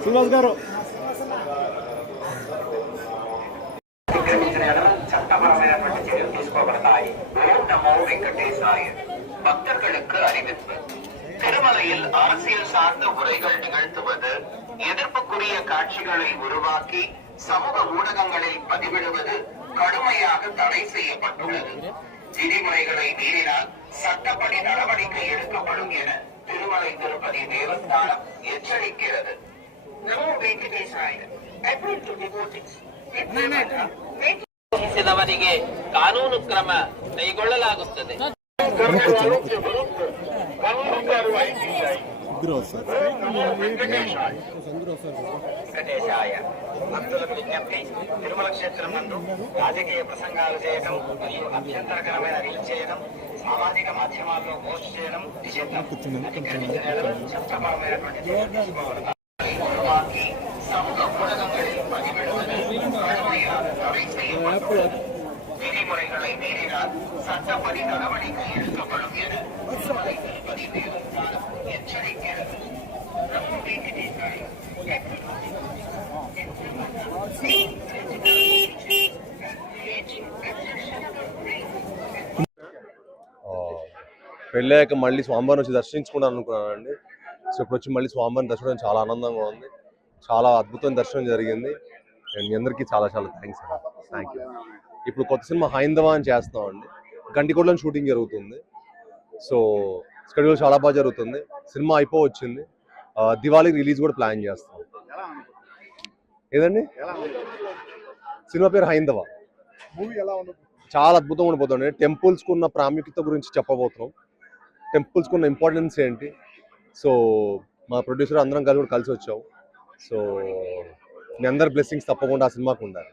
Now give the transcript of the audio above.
శ్రీనివాస్ గారు சட்டபரமையான செயல் తీసుకోబడతాయి. ஓம் நமோ வெங்கடேசாய. பக்தர்களுக்கு அறிவிப்பு. திருமலையில் அரசியல் சார்ந்த உரைகள் நிகழ்த்துவது, எதிர்ப்புக்குரிய காட்சிகளை உருவாக்கி சமூக ஊடகங்களில் பதிவிடுவது கடுமையாக தடை செய்யப்பட்டுள்ளது. விதிமுறைகளை மீறினால் சட்டப்படி நடவடிக்கை எடுக்கப்படும் என திருமலை திருப்பதி தேவஸ்தானம் எச்சரிக்கிறது. நமோ வெங்கடேசாய. Appeal to devotees. ವಹಿಸಿದವರಿಗೆ ಕಾನೂನು ಕ್ರಮ ಕೈಗೊಳ್ಳಲಾಗುತ್ತದೆ. వెంకటేశాయ. భక్తులకు విజ్ఞప్తి, తిరుమల క్షేత్రం నందు రాజకీయ ప్రసంగాలు చేయడం మరియు అభ్యంతరకరమైన రీల్ చేయడం, సామాజిక మాధ్యమాల్లో పోస్ట్ చేయడం నిషిద్ధం. చట్టపరమైనటువంటి చర్యలు తీసుకోవాలి. சமூக ஊடகங்களில் பதிவிடுவது கடுமையாக தடை செய்யப்பட்டுள்ளது. விதிமுறைகளை மீறினால் சட்டப்படி நடவடிக்கை எடுக்கப்படும் என திருமலை திருப்பதி தேவஸ்தானம் எச்சரிக்கிறது. పెళ్ళాక మళ్ళీ స్వామివారిని వచ్చి దర్శించుకుంటాను అనుకున్నానండి. సో ఇప్పుడు వచ్చి మళ్ళీ స్వామివారిని దర్శించడం చాలా ఆనందంగా ఉంది. చాలా అద్భుతమైన దర్శనం జరిగింది. మీ అందరికీ చాలా చాలా థ్యాంక్స్ అండి. Thank you. ఇప్పుడు కొత్త సినిమా హైందవ అని చేస్తామండి. గంటికోటలో షూటింగ్ జరుగుతుంది. సో షెడ్యూల్ చాలా బాగా జరుగుతుంది. సినిమా అయిపోవచ్చింది. దివాళీకి రిలీజ్ కూడా ప్లాన్ చేస్తాం. ఏదండి సినిమా పేరు హైందవ. చాలా అద్భుతంగా ఉండిపోతుంది. టెంపుల్స్కు ఉన్న ప్రాముఖ్యత గురించి చెప్పబోతున్నాం. టెంపుల్స్కు ఉన్న ఇంపార్టెన్స్ ఏంటి. సో మా ప్రొడ్యూసర్ అందరం కలిసి కూడా కలిసి వచ్చాము. సో మీ అందరి బ్లెస్సింగ్స్ తప్పకుండా ఆ సినిమాకు ఉండాలి.